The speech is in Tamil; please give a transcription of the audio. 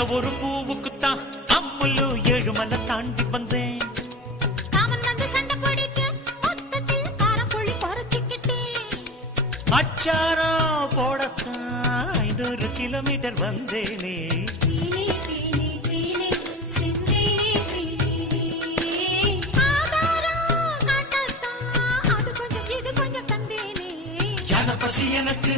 அந்த ஒரு பூவுக்குத்தான் அம்முலு ஏழுமலை தாண்டி வந்தேன். காமன் வந்து சண்டை பிடிக்க மொத்தத்தில் காரப்புள்ளி குறைச்சிக்கிட்டேன். அச்சாரம் போடத்தான் 500 கிலோமீட்டர் வந்தேனே. ஆதாரம் காட்டத்தான் அது கொஞ்சம் இது கொஞ்சம் தந்தேனே. யான பசி எனக்கு